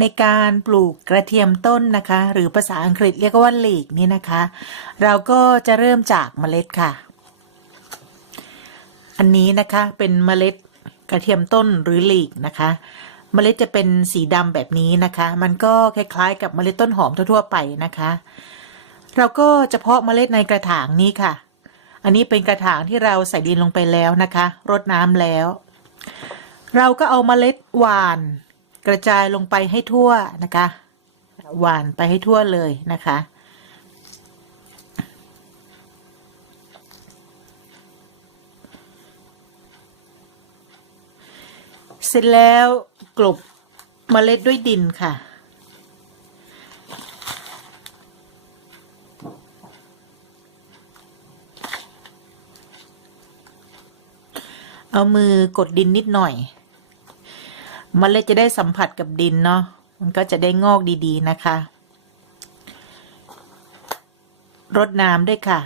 ในการปลูกกระเทียมต้นนะคะ หรือภาษาอังกฤษเรียกว่าหลีกนี่นะคะ เราก็จะเริ่มจากเมล็ดค่ะ อันนี้นะคะเป็นเมล็ดกระเทียมต้นหรือหลีกนะคะ เมล็ดจะเป็นสีดำแบบนี้นะคะ มันก็คล้ายๆ กับเมล็ดต้นหอมทั่วๆไปนะคะ เราก็จะเพาะเมล็ดในกระถางนี้ค่ะ อันนี้เป็นกระถางที่เราใส่ดินลงไปแล้วนะคะ รดน้ำแล้ว เราก็เอาเมล็ดหวาน กระจายลงไปให้ทั่วนะคะ หวานไปให้ทั่วเลยนะคะ เสร็จแล้วกลบเมล็ดด้วยดินค่ะเอามือกดดินนิดหน่อย เมล็ดจะได้สัมผัสกับดินเนาะมันก็จะได้งอกดีๆนะคะ รดน้ำด้วยค่ะ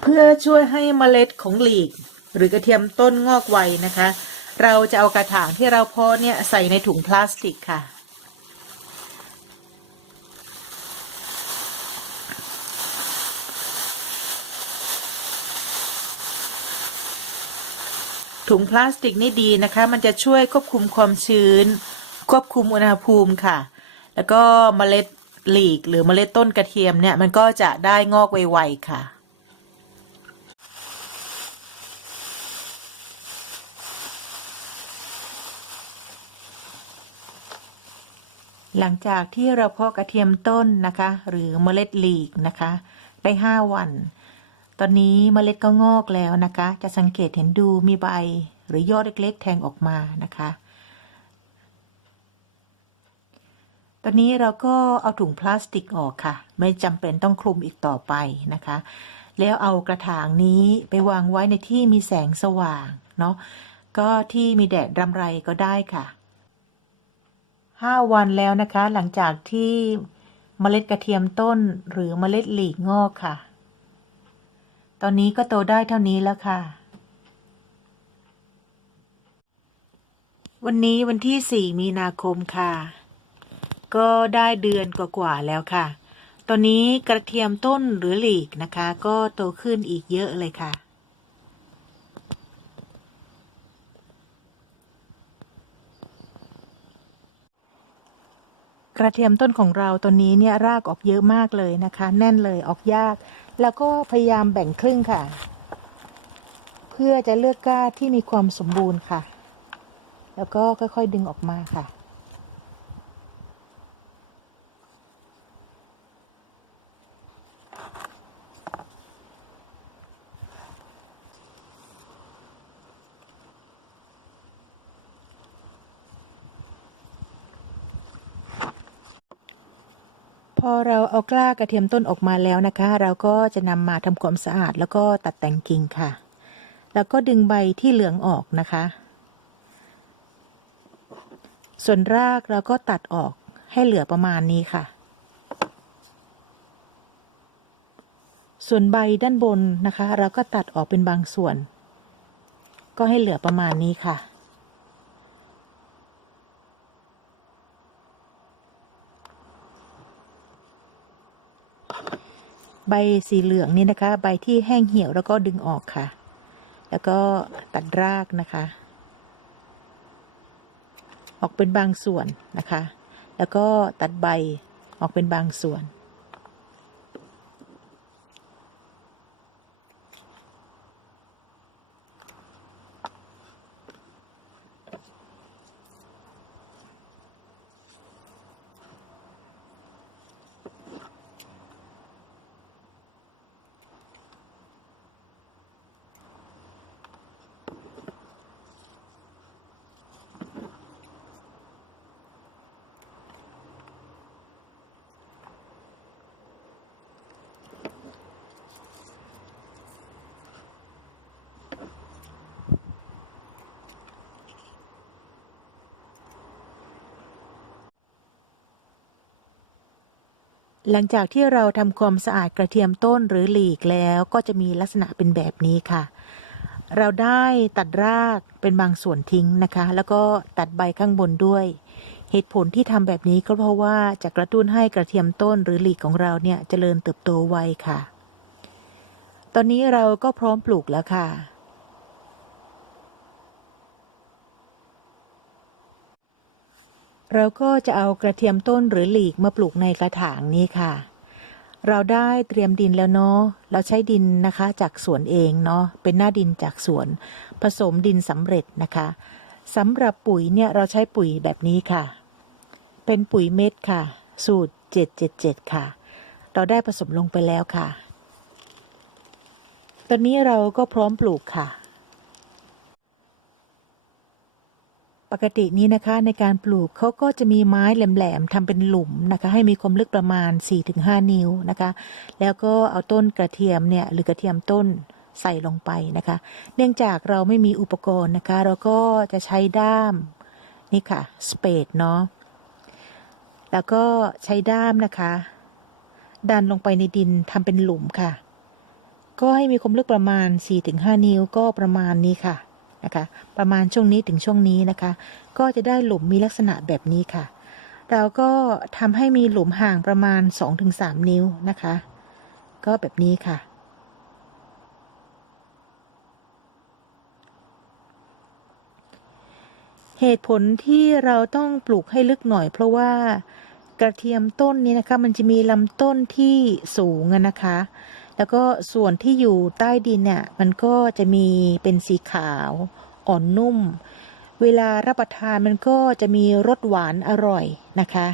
เพื่อช่วยให้เมล็ดของหลีก หรือกระเทียมต้นงอกไวนะคะ เราจะเอากระถางที่เราเพาะเนี่ยใส่ในถุงพลาสติกค่ะ ถุงพลาสติกนี่ดีนะคะ มันจะช่วยควบคุมความชื้น ควบคุมอุณหภูมิค่ะ แล้วก็เมล็ดหลีกหรือเมล็ดต้นกระเทียมเนี่ยมันก็จะได้งอกไวๆค่ะ หลังจากที่เราเพาะกระเทียมต้นนะคะ หรือเมล็ดหลีกนะคะ ได้ห้าวัน ตอนนี้เมล็ดก็งอกแล้วนะคะ จะสังเกตเห็นดูมีใบหรือยอดเล็กๆ แทงออกมานะคะ ตอนนี้เราก็เอาถุงพลาสติกออกค่ะ ไม่จำเป็นต้องคลุมอีกต่อไปนะคะ แล้วเอากระถางนี้ไปวางไว้ในที่มีแสงสว่างเนาะ ก็ที่มีแดดรำไรก็ได้ค่ะห้าวันแล้วนะคะ หลังจากที่เมล็ดกระเทียมต้นหรือเมล็ดหลีกงอกค่ะ ตอนนี้ก็โตได้เท่านี้แล้วค่ะ วันนี้วันที่ 4 มีนาคมค่ะ ก็ได้เดือนกว่าๆแล้วค่ะ ตอนนี้กระเทียมต้นหรือหลีกนะคะ ก็โตขึ้นอีกเยอะเลยค่ะกระเทียมต้นของเราตัวนี้เนี่ยรากออกเยอะมากเลยนะคะ แน่นเลยออกยาก แล้วก็พยายามแบ่งครึ่งค่ะ เพื่อจะเลือกก้าที่มีความสมบูรณ์ค่ะ แล้วก็ค่อยๆดึงออกมาค่ะ พอเราเอากล้ากระเทียมต้นออกมาแล้วนะคะ เราก็จะนำมาทำความสะอาดแล้วก็ตัดแต่งกิ่งค่ะ แล้วก็ดึงใบที่เหลืองออกนะคะ ส่วนรากเราก็ตัดออกให้เหลือประมาณนี้ค่ะ ส่วนใบด้านบนนะคะ เราก็ตัดออกเป็นบางส่วน ก็ให้เหลือประมาณนี้ค่ะ ใบสีเหลืองนี่นะคะ ใบที่แห้งเหี่ยวแล้วก็ดึงออกค่ะ แล้วก็ตัดรากนะคะ ออกเป็นบางส่วนนะคะ แล้วก็ตัดใบออกเป็นบางส่วน หลังจากที่เราทำความสะอาดกระเทียมต้นหรือหลีกแล้วก็จะมีลักษณะเป็นแบบนี้ค่ะ เราได้ตัดรากเป็นบางส่วนทิ้งนะคะ แล้วก็ตัดใบข้างบนด้วย เหตุผลที่ทำแบบนี้ก็เพราะว่าจะกระตุ้นให้กระเทียมต้นหรือหลีกของเราเนี่ยจเจริญเติบโตไวค่ะ ตอนนี้เราก็พร้อมปลูกแล้วค่ะ เราก็จะเอากระเทียมต้นหรือหลีกมาปลูกในกระถางนี้ค่ะ เราได้เตรียมดินแล้วเนาะ เราใช้ดินนะคะจากสวนเองเนาะ เป็นหน้าดินจากสวน ผสมดินสำเร็จนะคะสำหรับปุ๋ยเนี่ยเราใช้ปุ๋ยแบบนี้ค่ะ เป็นปุ๋ยเม็ดค่ะ สูตร 777 ค่ะ เราได้ผสมลงไปแล้วค่ะ ตอนนี้เราก็พร้อมปลูกค่ะ ปกตินี้นะคะในการปลูกเขาก็จะมีไม้แหลมๆทำเป็นหลุมนะคะ ให้มีความลึกประมาณ 4-5 นิ้วนะคะ แล้วก็เอาต้นกระเทียมเนี่ยหรือกระเทียมต้นใส่ลงไปนะคะ เนื่องจากเราไม่มีอุปกรณ์นะคะ เราก็จะใช้ด้ามนี่ค่ะสเปดเนาะแล้วก็ใช้ด้ามนะคะ ดันลงไปในดินทำเป็นหลุมค่ะ ก็ให้มีความลึกประมาณ 4-5 นิ้วก็ประมาณนี้ค่ะ นะคะ ประมาณช่วงนี้ถึงช่วงนี้นะคะ ก็จะได้หลุมมีลักษณะแบบนี้ค่ะ เราก็ทำให้มีหลุมห่างประมาณ 2-3 นิ้วนะคะ ก็แบบนี้ค่ะเหตุผลที่เราต้องปลูกให้ลึกหน่อย เพราะว่ากระเทียมต้นนี้นะคะ มันจะมีลำต้นที่สูงนะคะ แล้วก็ส่วนที่อยู่ใต้ดินเนี่ยมันก็จะมีเป็นสีขาวอ่อนนุ่ม เวลารับประทานมันก็จะมีรสหวานอร่อยนะคะ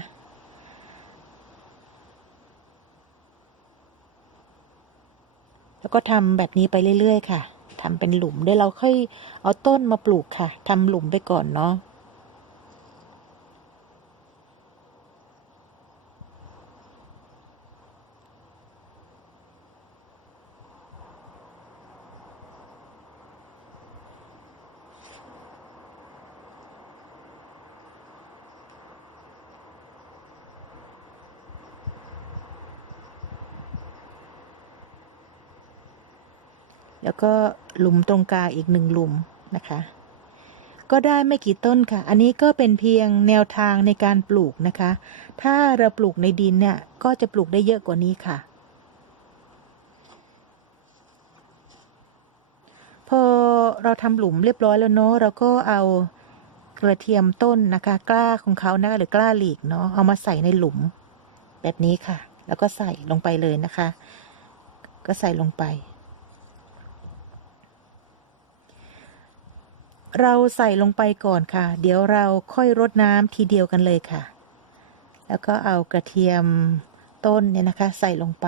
แล้วก็ทำแบบนี้ไปเรื่อย ๆ ค่ะทำเป็นหลุมเดี๋ยวเราค่อยเอาต้นมาปลูกค่ะทำหลุมไปก่อนเนาะ แล้วก็หลุมตรงกลางอีกหนึ่งหลุมนะคะ ก็ได้ไม่กี่ต้นค่ะ อันนี้ก็เป็นเพียงแนวทางในการปลูกนะคะ ถ้าเราปลูกในดินเนี่ยก็จะปลูกได้เยอะกว่านี้ค่ะ พอเราทำหลุมเรียบร้อยแล้วเนาะเราก็เอากระเทียมต้นนะคะ กล้าของเขานะคะหรือกล้าหลีกเนาะเอามาใส่ในหลุม แบบนี้ค่ะ แล้วก็ใส่ลงไปเลยนะคะ ก็ใส่ลงไป เราใส่ลงไปก่อนค่ะ เดี๋ยวเราค่อยรดน้ำทีเดียวกันเลยค่ะ แล้วก็เอากระเทียมต้นเนี่ยนะคะ ใส่ลงไป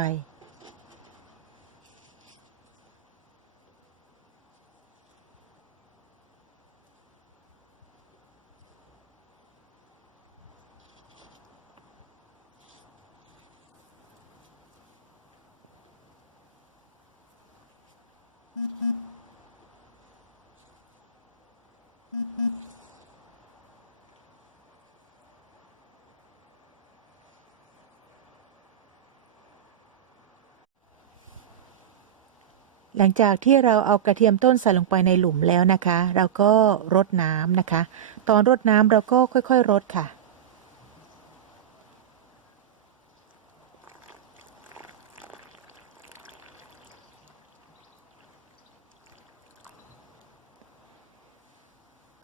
หลังจากที่เราเอากระเทียมต้นใส่ลงไปในหลุมแล้วนะคะ เราก็รดน้ำนะคะ ตอนรดน้ำเราก็ค่อยๆรดค่ะ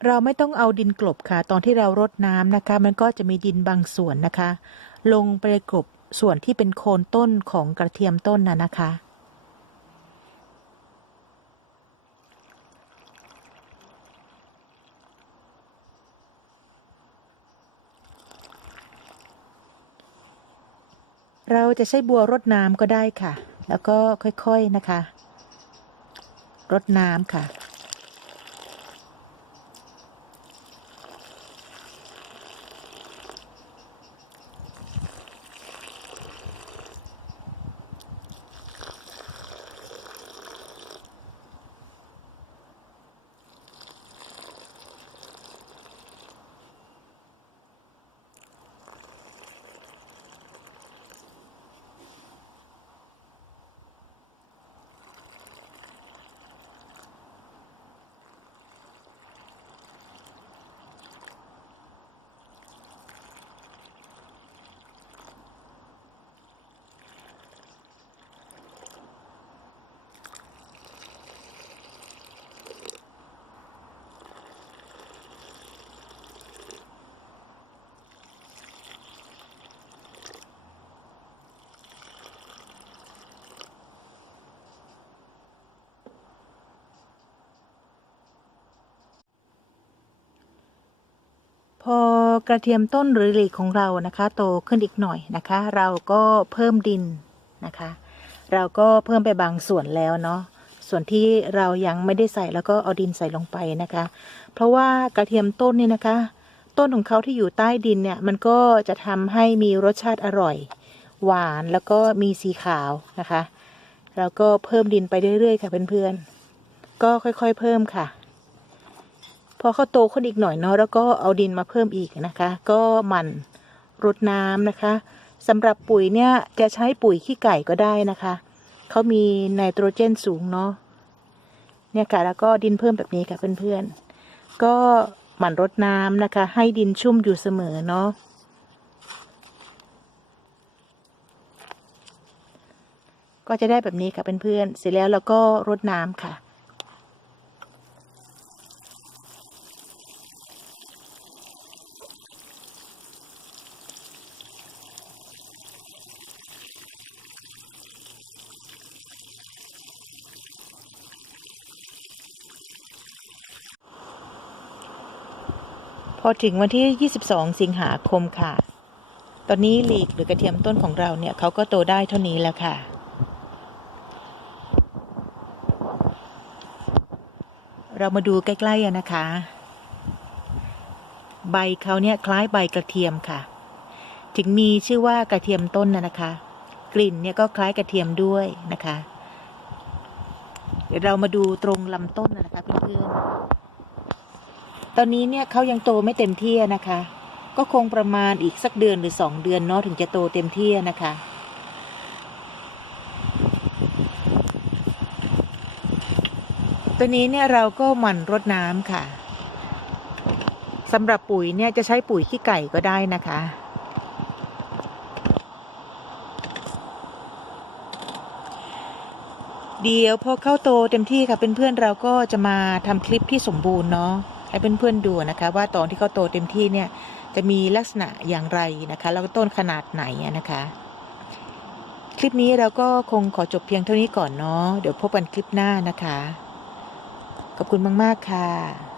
เราไม่ต้องเอาดินกลบค่ะ ตอนที่เรารดน้ำนะคะ มันก็จะมีดินบางส่วนนะคะ ลงไปกลบส่วนที่เป็นโคนต้นของกระเทียมต้นน่ะนะคะ เราจะใช้บัวรดน้ำก็ได้ค่ะ แล้วก็ค่อยๆนะคะ รดน้ำค่ะ พอกระเทียมต้นหรือหลีกของเรานะคะ โตขึ้นอีกหน่อยนะคะ เราก็เพิ่มดินนะคะ เราก็เพิ่มไปบางส่วนแล้วเนาะส่วนที่เรายังไม่ได้ใส่แล้วก็เอาดินใส่ลงไปนะคะ เพราะว่ากระเทียมต้นนี่นะคะ ต้นของเขาที่อยู่ใต้ดินเนี่ยมันก็จะทำให้มีรสชาติอร่อย หวานแล้วก็มีสีขาวนะคะเราก็เพิ่มดินไปเรื่อยๆค่ะเพื่อนๆก็ค่อยๆเพิ่มค่ะ อเขาโตขึ้นอีกหน่อยเนาะแล้วก็เอาดินมาเพิ่มอีกนะคะ ก็หมั่นรดน้ำนะคะสำหรับปุ๋ยเนี่ยจะใช้ปุ๋ยขี้ไก่ก็ได้นะคะเขามีไนโตรเจนสูงเนาะเนี่ยค่ะแล้วก็ดินเพิ่มแบบนี้ค่ะเพื่อนๆก็หมั่นรดน้ำนะคะ ให้ดินชุ่มอยู่เสมอเนาะก็จะได้แบบนี้ค่ะเพื่อนๆเสร็จแล้วเราก็รดน้ำค่ะ อถึงวันที่ 22 สิงหาคมค่ะ ตอนนี้หลีกหรือกระเทียมต้นของเราเนี่ยเขาก็โตได้เท่านี้แล้วค่ะ เรามาดูใกล้ๆนะคะ ใบเขาเนี่ยคล้ายใบกระเทียมค่ะ ถึงมีชื่อว่ากระเทียมต้นนะนะคะ กลิ่นเนี่ยก็คล้ายกระเทียมด้วยนะคะ เดี๋ยวเรามาดูตรงลำต้นนะนะคะเพื่อนๆ ตอนนี้เนี่ยเขายังโตไม่เต็มที่นะคะ ก็คงประมาณอีกสักเดือนหรือสองเดือนเนาะถึงจะโตเต็มที่นะคะตัวนี้เนี่ยเราก็หมั่นรดน้ำค่ะสำหรับปุ๋ยเนี่ยจะใช้ปุ๋ยขี้ไก่ก็ได้นะคะ เดี๋ยวพอเข้าโตเต็มที่ค่ะเพื่อนๆเราก็จะมาทำคลิปที่สมบูรณ์เนาะ ให้เพื่อนๆดูนะคะ ว่าตอนที่เขาโตเต็มที่เนี่ยจะมีลักษณะอย่างไรนะคะ แล้วก็ต้นขนาดไหนนะคะ คลิปนี้เราก็คงขอจบเพียงเท่านี้ก่อนเนาะเดี๋ยวพบกันคลิปหน้านะคะ ขอบคุณมาก ๆ ค่ะ